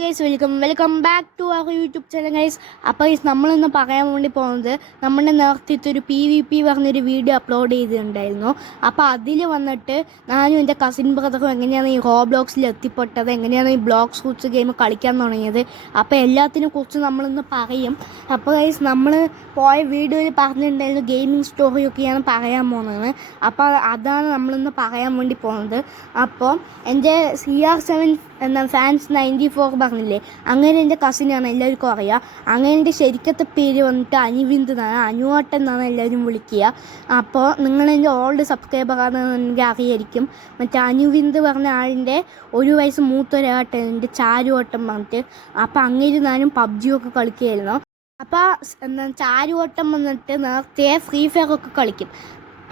Guys welcome back to our YouTube channel guys. അപ്പോൾ guys നമ്മളിന്ന് പറയാൻ വേണ്ടി പോകുന്നത് നമ്മുടെ നേരത്തെ ഒരു PvP പറഞ്ഞൊരു വീഡിയോ അപ്ലോഡ് ചെയ്തിട്ടുണ്ടായിരുന്നു. അപ്പോൾ അതിൽ വന്നിട്ട് ഞാനും എൻ്റെ കസിൻ ബ്രദറും എങ്ങനെയാണ് ഈ റോബ്ലോക്സിൽ എത്തിപ്പെട്ടത്, എങ്ങനെയാണ് ഈ ബ്ലോക്സ് കുറിച്ച് ഗെയിം കളിക്കാൻ തുടങ്ങിയത്, അപ്പോൾ എല്ലാത്തിനെ കുറിച്ച് നമ്മളിന്ന് പറയും. അപ്പോൾ ഗൈസ് നമ്മൾ പോയ വീഡിയോയിൽ പറഞ്ഞിട്ടുണ്ടായിരുന്നു ഗെയിമിംഗ് സ്റ്റോറിയൊക്കെയാണ് പറയാൻ പോകുന്നത്. അപ്പോൾ അതാണ് നമ്മളിന്ന് പറയാൻ വേണ്ടി പോകുന്നത്. അപ്പോൾ എൻ്റെ CR7 എന്ന ഫാൻസ് 94 പറഞ്ഞില്ലേ, അങ്ങനെ എൻ്റെ കസിനാണ്, എല്ലാവർക്കും അറിയാം. അങ്ങനെ എൻ്റെ ശരിക്കത്തെ പേര് വന്നിട്ട് അനിവിന്ദ് എന്നാണ്, അനുവാട്ടൻ എന്നാണ് എല്ലാവരും വിളിക്കുക. അപ്പോൾ നിങ്ങളെൻ്റെ ഓൾഡ് സബ്സ്ക്രൈബറാണെന്ന് എനിക്ക് അറിയായിരിക്കും. മറ്റേ അനുവിന്ദ് പറഞ്ഞ ആളിൻ്റെ 1 വയസ്സ് മൂത്തൊരാട്ടൻ എൻ്റെ ചാരുവട്ടം പറഞ്ഞിട്ട്. അപ്പോൾ അങ്ങനെ ഞാനും PUBG കളിക്കുകയായിരുന്നു. അപ്പോൾ ചാരുവട്ടം വന്നിട്ട് നേരത്തെ ഫ്രീ ഫയർ ഒക്കെ കളിക്കും.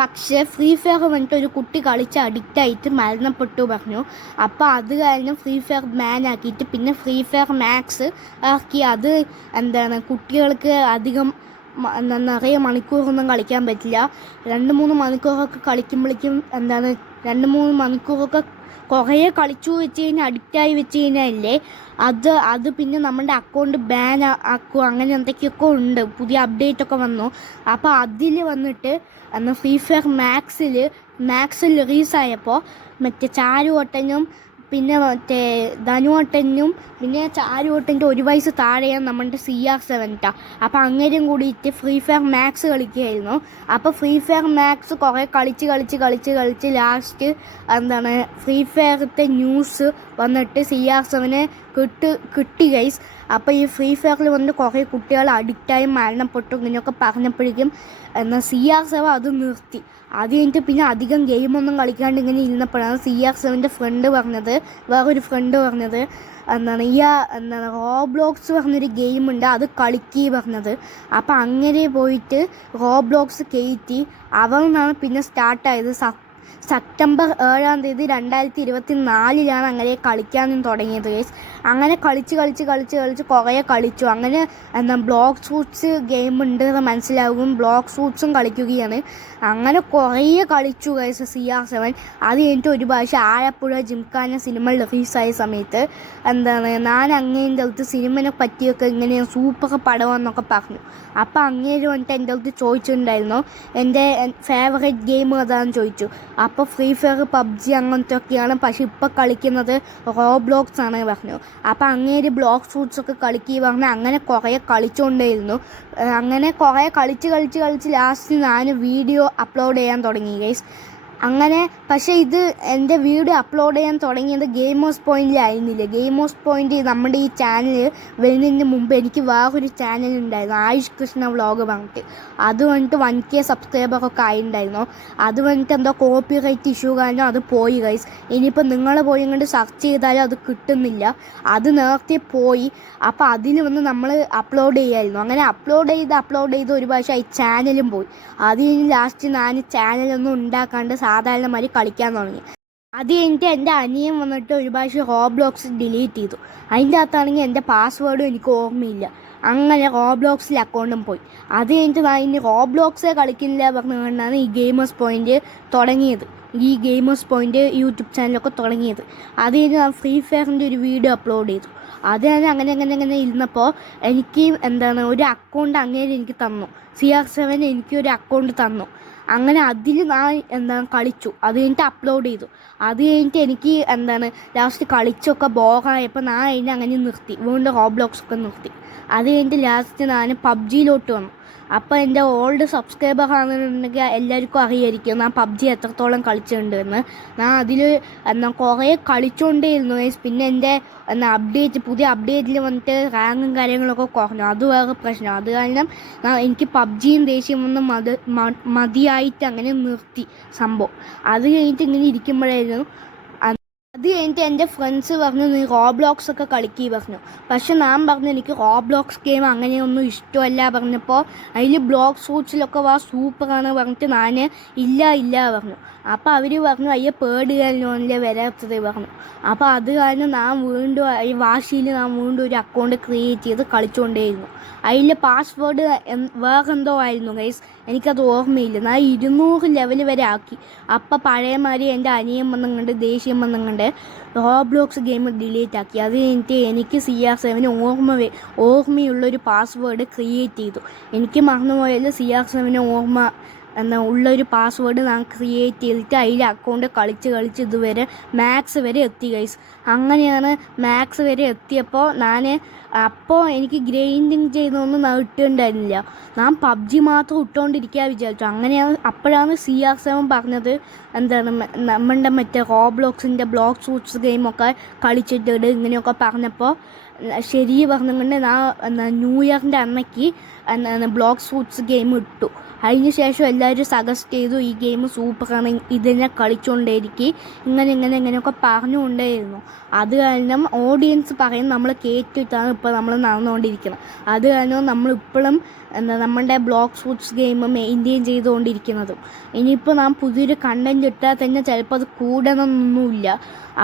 പക്ഷേ ഫ്രീ ഫയർ വന്നിട്ട് ഒരു കുട്ടി കളിച്ച് അഡിക്റ്റായിട്ട് മരണപ്പെട്ടു പറഞ്ഞു. അപ്പോൾ അത് കാരണം ഫ്രീ ഫയർ ബാൻ ആക്കിയിട്ട് പിന്നെ ഫ്രീ ഫയർ മാക്സ് ആക്കി. അത് കുട്ടികൾക്ക് അധികം നിറയെ മണിക്കൂറൊന്നും കളിക്കാൻ പറ്റില്ല. 2-3 മണിക്കൂറൊക്കെ കളിക്കുമ്പോഴേക്കും 2-3 മണിക്കൂറൊക്കെ കുറേ കളിച്ചു വെച്ച് കഴിഞ്ഞാൽ അഡിക്റ്റായി വെച്ച് കഴിഞ്ഞാലല്ലേ അത് പിന്നെ നമ്മുടെ അക്കൗണ്ട് ബാൻ ആക്കും. അങ്ങനെ എന്തൊക്കെയൊക്കെ ഉണ്ട്, പുതിയ അപ്ഡേറ്റ് ഒക്കെ വന്നു. അപ്പോൾ അതിൽ വന്നിട്ട് ഫ്രീ ഫയർ മാക്സിൽ റിലീസായപ്പോൾ മറ്റേ ചാരുവട്ടനും പിന്നെ മറ്റേ ധനുവട്ടനും പിന്നെ ചാരുവട്ടൻ്റെ 1 വയസ്സ് താഴെയാണ് നമ്മുടെ CR7. അപ്പോൾ അങ്ങനെയും കൂടിയിട്ട് ഫ്രീ ഫയർ മാക്സ് കളിക്കുകയായിരുന്നു. അപ്പോൾ ഫ്രീ ഫയർ മാക്സ് കുറേ കളിച്ച് ലാസ്റ്റ് ഫ്രീ ഫയറിൻ്റെ ന്യൂസ് വന്നിട്ട് CR7 കിട്ടി ഗൈസ്. അപ്പോൾ ഈ ഫ്രീ ഫയറിൽ വന്നിട്ട് കുറേ കുട്ടികൾ അഡിക്റ്റായി മരണപ്പെട്ടു ഇങ്ങനെയൊക്കെ പറഞ്ഞപ്പോഴേക്കും CR7 അത് നിർത്തി. അത് കഴിഞ്ഞിട്ട് പിന്നെ അധികം ഗെയിമൊന്നും കളിക്കാണ്ട് ഇങ്ങനെ ഇരുന്നപ്പോഴാണ് CR7ൻ്റെ വേറൊരു ഫ്രണ്ട് പറഞ്ഞത് റോബ്ലോക്സ് പറഞ്ഞൊരു ഗെയിമുണ്ട്, അത് കളിക്കുക പറഞ്ഞത്. അപ്പോൾ അങ്ങനെ പോയിട്ട് റോബ്ലോക്സ് കയറ്റി. അവന്നാണ് പിന്നെ സ്റ്റാർട്ടായത്. സെപ്റ്റംബർ 7-ാം തീയതി 2024 അങ്ങനെ കളിക്കാനും തുടങ്ങിയത് ഗൈസ്. അങ്ങനെ കളിച്ച് കുറേ കളിച്ചു. അങ്ങനെ ബ്ലോക്ക് ഷൂട്ട്സ് ഗെയിമുണ്ട് എന്ന് മനസ്സിലാകും, ബ്ലോക്ക് ഷൂട്ട്സും കളിക്കുകയാണ്. അങ്ങനെ കുറേ കളിച്ചു ഗൈസ് CR7. അത് കഴിഞ്ഞിട്ട് ഒരു പ്രാവശ്യം ആലപ്പുഴ ജിംഖാന സിനിമ റിലീസായ സമയത്ത് ഞാൻ അങ്ങേൻ്റെ അടുത്ത് സിനിമനെ പറ്റിയൊക്കെ ഇങ്ങനെ സൂപ്പർ പടമെന്നൊക്കെ പറഞ്ഞു. അപ്പോൾ അങ്ങേര് വന്നിട്ട് എൻ്റെ അടുത്ത് ചോദിച്ചിട്ടുണ്ടായിരുന്നു എൻ്റെ ഫേവറേറ്റ് ഗെയിം ഏതാണെന്ന് ചോദിച്ചു. അപ്പോൾ ഫ്രീ ഫയർ PUBG അങ്ങനത്തെ ഒക്കെയാണ്, പക്ഷെ ഇപ്പോൾ കളിക്കുന്നത് റോബ്ലോക്സ് ആണ് പറഞ്ഞു. അപ്പോൾ അങ്ങേര് ബ്ലോക്ക് ഷൂട്ട്സൊക്കെ കളിക്കുക പറഞ്ഞു. അങ്ങനെ കുറേ കളിച്ചുകൊണ്ടേയിരുന്നു. അങ്ങനെ കുറേ കളിച്ച് ലാസ്റ്റ് ഞാൻ വീഡിയോ അപ്ലോഡ് ചെയ്യാൻ തുടങ്ങി ഗൈസ്. അങ്ങനെ പക്ഷേ ഇത് എൻ്റെ വീഡിയോ അപ്ലോഡ് ചെയ്യാൻ തുടങ്ങിയത് ഗെയിമേഴ്സ് പോയിന്റിലായിരുന്നില്ല. ഗെയിമേഴ്സ് പോയിന്റ് നമ്മുടെ ഈ ചാനൽ വരുന്നതിന് മുമ്പ് എനിക്ക് വേറൊരു ചാനൽ ഉണ്ടായിരുന്നു, ആയുഷ് കൃഷ്ണ വ്ളോഗ് പറഞ്ഞിട്ട്. അത് വന്നിട്ട് 1K സബ്സ്ക്രൈബറൊക്കെ ആയിട്ടുണ്ടായിരുന്നു. അത് വന്നിട്ട് എന്തോ കോപ്പിറൈറ്റ് ഇഷ്യൂ കാരണം അത് പോയി ഗൈസ്. ഇനിയിപ്പോൾ നിങ്ങൾ പോയി ഇങ്ങോട്ട് സെർച്ച് ചെയ്താലും അത് കിട്ടുന്നില്ല, അത് നേരത്തെ പോയി. അപ്പോൾ അതിൽ വന്ന് നമ്മൾ അപ്ലോഡ് ചെയ്യായിരുന്നു. അങ്ങനെ അപ്ലോഡ് ചെയ്ത് ഒരു പ്രാവശ്യം ഈ ചാനലും പോയി. അത് കഴിഞ്ഞ് ലാസ്റ്റ് ഞാൻ ചാനലൊന്നും ഉണ്ടാക്കാണ്ട് സാധാരണമാതിരി കളിക്കാൻ തുടങ്ങി. അത് കഴിഞ്ഞിട്ട് എൻ്റെ അനിയൻ വന്നിട്ട് ഒരു പ്രാവശ്യം റോബ്ലോക്സ് ഡിലീറ്റ് ചെയ്തു. അതിൻ്റെ അകത്താണെങ്കിൽ എൻ്റെ പാസ്വേഡും എനിക്ക് ഓർമ്മയില്ല. അങ്ങനെ റോബ്ലോക്സിൽ അക്കൗണ്ടും പോയി. അത് കഴിഞ്ഞിട്ട് ഞാൻ ഇനി റോബ്ലോക്സേ കളിക്കുന്നില്ല പറഞ്ഞുകൊണ്ടാണ് ഈ ഗെയിമേഴ്സ് പോയിന്റ് തുടങ്ങിയത്, ഈ ഗെയിമേഴ്സ് പോയിന്റ് യൂട്യൂബ് ചാനലൊക്കെ തുടങ്ങിയത്. അത് കഴിഞ്ഞ് ഞാൻ ഫ്രീ ഫയറിൻ്റെ ഒരു വീഡിയോ അപ്ലോഡ് ചെയ്തു. അത് ഞാൻ അങ്ങനെ ഇരുന്നപ്പോൾ എനിക്ക് ഒരു അക്കൗണ്ട് അങ്ങനെ എനിക്ക് തന്നു. CR7 എനിക്കൊരു അക്കൗണ്ട് തന്നു. അങ്ങനെ അതിൽ ഞാൻ കളിച്ചു. അത് കഴിഞ്ഞിട്ട് അപ്ലോഡ് ചെയ്തു. അത് കഴിഞ്ഞിട്ട് എനിക്ക് ലാസ്റ്റ് കളിച്ചൊക്കെ ബോറായപ്പോൾ ഞാൻ അങ്ങനെ നിർത്തി, വീണ്ടും റോബ്ലോക്സൊക്കെ നിർത്തി. അത് കഴിഞ്ഞിട്ട് ലാസ്റ്റ് ഞാൻ PUBGയിലോട്ട് വന്നു. അപ്പോൾ എൻ്റെ ഓൾഡ് സബ്സ്ക്രൈബർ ആണെന്നുണ്ടെങ്കിൽ എല്ലാവർക്കും അറിയായിരിക്കും ഞാൻ PUBG എത്രത്തോളം കളിച്ചിട്ടുണ്ട് എന്ന്. ഞാൻ അതിൽ കുറേ കളിച്ചുകൊണ്ടേയിരുന്നു. പിന്നെ എൻ്റെ പുതിയ അപ്ഡേറ്റിൽ വന്നിട്ട് റാങ്കും കാര്യങ്ങളൊക്കെ കുറഞ്ഞു. അത് വേറെ പ്രശ്നം. അത് കാരണം എനിക്ക് PUBGയും ദേഷ്യം ഒന്നും മതിയായിട്ട് അങ്ങനെ നിർത്തി സംഭവം. അത് കഴിഞ്ഞിട്ട് ഇങ്ങനെ ഇരിക്കുമ്പോഴായിരുന്നു അത് കഴിഞ്ഞിട്ട് എൻ്റെ ഫ്രണ്ട്സ് പറഞ്ഞു നീ റോബ്ലോക്സ് ഒക്കെ കളിക്കുക പറഞ്ഞു. പക്ഷെ ഞാൻ പറഞ്ഞു എനിക്ക് റോബ്ലോക്സ് ഗെയിം അങ്ങനെയൊന്നും ഇഷ്ടമല്ല പറഞ്ഞപ്പോൾ അതിൽ ബ്ലോക്ക് ഷൂട്ട്സിലൊക്കെ സൂപ്പറാണ് പറഞ്ഞിട്ട് ഞാൻ ഇല്ല പറഞ്ഞു. അപ്പോൾ അവർ പറഞ്ഞു അയ്യോ പേടിയാലേ വരാത്തത് പറഞ്ഞു. അപ്പോൾ അത് കാരണം ഞാൻ വീണ്ടും ഈ വാശിയിൽ ഒരു അക്കൗണ്ട് ക്രിയേറ്റ് ചെയ്ത് കളിച്ചുകൊണ്ടേയിരുന്നു. അതിൽ പാസ്വേഡ് വേറെന്തോ ആയിരുന്നു ഗൈസ്, എനിക്കത് ഓർമ്മയില്ല. ഞാൻ 200 ലെവൽ വരെ ആക്കി. അപ്പം പഴയമാതിരി എൻ്റെ അനിയൻ വന്നങ്ങണ്ട് ദേഷ്യം വന്നങ്ങണ്ട് റോബ്ലോക്സ് ഗെയിം ഡിലീറ്റ് ആക്കി. അത് കഴിഞ്ഞിട്ട് എനിക്ക് CR7 ഓർമ്മയുള്ളൊരു പാസ്വേഡ് ക്രിയേറ്റ് ചെയ്തു. എനിക്ക് മറന്നുപോയാൽ CR7 ഉള്ളൊരു പാസ്വേഡ് ഞാൻ ക്രിയേറ്റ് ചെയ്തിട്ട് അതിൽ അക്കൗണ്ട് കളിച്ച് ഇതുവരെ മാക്സ് വരെ എത്തി ഗൈസ്. അങ്ങനെയാണ് മാക്സ് വരെ എത്തിയപ്പോൾ അപ്പോൾ എനിക്ക് ഗ്രൈൻഡിങ് ചെയ്തൊന്നും ഇട്ടുണ്ടായിരുന്നില്ല. ഞാൻ PUBG മാത്രം ഇട്ടുകൊണ്ടിരിക്കുക വിചാരിച്ചു. അപ്പോഴാണ് CR7 പറഞ്ഞത് നമ്മളുടെ മറ്റേ റോബ്ലോക്സിൻ്റെ ബ്ലോക്ക് സൂട്ട്സ് ഗെയിമൊക്കെ കളിച്ചിട്ടുണ്ട് ഇങ്ങനെയൊക്കെ പറഞ്ഞപ്പോൾ ശരി പറഞ്ഞുകൊണ്ട് ഞാൻ ന്യൂ ഇയറിൻ്റെ അന്നേക്ക് ബ്ലോക്ക് സൂട്ട്സ് ഗെയിം ഇട്ടു. അതിന് ശേഷം എല്ലാവരും സജസ്റ്റ് ചെയ്തു ഈ ഗെയിം സൂപ്പറാണ്, ഇതിനെ കളിച്ചുകൊണ്ടേയിരിക്കും, ഇങ്ങനെയൊക്കെ പറഞ്ഞുകൊണ്ടേയിരുന്നു. അത് കാരണം ഓഡിയൻസ് പറയും നമ്മൾ കേട്ടിട്ടാണ് ഇപ്പോൾ നമ്മൾ നടന്നുകൊണ്ടിരിക്കുന്നത്. അത് കാരണം നമ്മളിപ്പോഴും നമ്മളുടെ ബ്ലോക്ക് സൂട്ട്സ് ഗെയിം മെയിൻറ്റെയിൻ ചെയ്തുകൊണ്ടിരിക്കുന്നതും. ഇനിയിപ്പോൾ നാം പുതിയൊരു കണ്ടൻറ് ഇട്ടാൽ തന്നെ ചിലപ്പോൾ അത് കൂടണമെന്നൊന്നുമില്ല.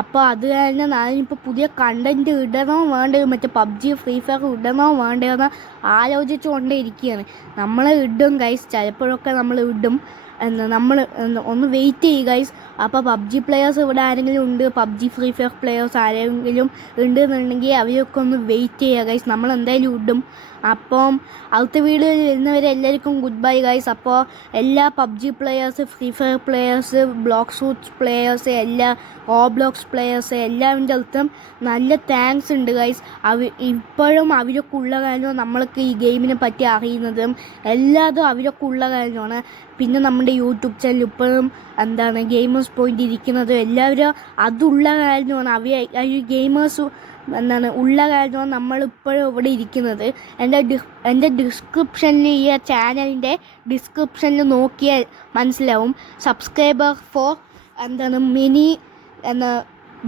അപ്പോൾ അത് കാരണം ഞാനിപ്പോൾ പുതിയ കണ്ടൻറ് ഇടണോ വേണ്ടയോ, മറ്റേ PUBG ഫ്രീ ഫയർ ഇടണോ വേണ്ടയോ എന്ന് ആലോചിച്ചു കൊണ്ടേ ഇരിക്കുകയാണ്. നമ്മൾ ഇടും ഗൈസ്, ചിലപ്പോഴൊക്കെ നമ്മൾ ഇടും. നമ്മൾ ഒന്ന് വെയിറ്റ് ചെയ്യുക ഗൈസ്. അപ്പോൾ PUBG പ്ലെയേഴ്സ് ഇവിടെ ആരെങ്കിലും ഉണ്ട്, PUBG ഫ്രീ ഫയർ പ്ലെയേഴ്സ് ആരെങ്കിലും ഉണ്ടെന്നുണ്ടെങ്കിൽ അവരൊക്കെ ഒന്ന് വെയിറ്റ് ചെയ്യുക ഗൈസ്. നമ്മൾ എന്തായാലും ഇടും. അപ്പം അടുത്ത വീഡിയോയിൽ വരുന്നവരെ എല്ലാവർക്കും ഗുഡ് ബൈ ഗൈസ്. അപ്പോൾ എല്ലാ PUBG players, free fire players, block suits players, എല്ലാ റോബ്ലോക്സ് പ്ലെയേഴ്സ് എല്ലാവരുടെ അടുത്തും നല്ല താങ്ക്സ് ഉണ്ട് ഗൈസ്. ഇപ്പോഴും അവരൊക്കെ ഉള്ള കാര്യമാണ് നമ്മൾക്ക് ഈ ഗെയിമിനെ പറ്റി അറിയുന്നതും എല്ലാതും അവരൊക്കെ ഉള്ള കാര്യമാണ്. പിന്നെ നമ്മുടെ യൂട്യൂബ് ചാനൽ ഇപ്പോഴും ഗെയിമേഴ്സ് പോയിന്റ് ഇരിക്കുന്നതും എല്ലാവരും അതുള്ള കാര്യമാണ്. ഗെയിമേഴ്സ് ഉള്ള കാര്യമാണ് നമ്മളിപ്പോഴും ഇവിടെ ഇരിക്കുന്നത്. എൻ്റെ ഡിസ്ക്രിപ്ഷനിൽ, ഈ ചാനലിൻ്റെ ഡിസ്ക്രിപ്ഷനിൽ നോക്കിയാൽ മനസ്സിലാവും. Subscriber for mini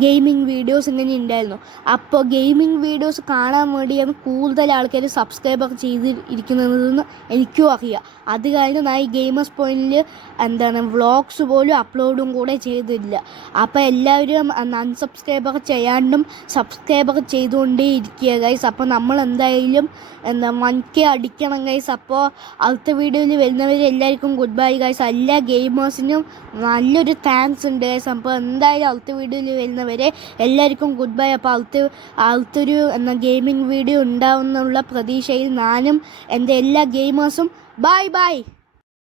gaming videos ഇങ്ങനെ ഉണ്ടായിരുന്നു. അപ്പോൾ ഗെയിമിംഗ് വീഡിയോസ് കാണാൻ വേണ്ടിയാണ് കൂടുതൽ ആൾക്കാർ സബ്സ്ക്രൈബർ ചെയ്തിരിക്കുന്നതെന്ന് എനിക്കും അറിയാം. അത് കാരണം ഞാൻ ഈ ഗെയിമേഴ്സ് പോയിന്റിൽ വ്ളോഗ്സ് പോലും അപ്ലോഡും കൂടെ ചെയ്തില്ല. അപ്പോൾ എല്ലാവരും അൺസബ്സ്ക്രൈബർ ചെയ്യാണ്ടും സബ്സ്ക്രൈബർ ചെയ്തുകൊണ്ടേ ഇരിക്കുക ഗൈസ്. അപ്പോൾ നമ്മൾ എന്തായാലും 1K അടിക്കണം ഗൈസ്. അപ്പോൾ അടുത്ത വീഡിയോയിൽ വരുന്നവർ എല്ലാവർക്കും ഗുഡ് ബൈ ഗൈസ്. എല്ലാ ഗെയിമേഴ്സിനും നല്ലൊരു താങ്ക്സ് ഉണ്ട് ഗൈസ്. അപ്പോൾ എന്തായാലും അടുത്ത വീഡിയോയിൽ വരുന്നവരെ എല്ലാവർക്കും ഗുഡ് ബൈ. അപ്പോൾ അടുത്തൊരു ഗെയിമിംഗ് വീഡിയോ ഉണ്ടാവുന്നുള്ള പ്രതീക്ഷയിൽ ഞാനും എൻ്റെ എല്ലാ ഗെയിമേഴ്സും ബൈ.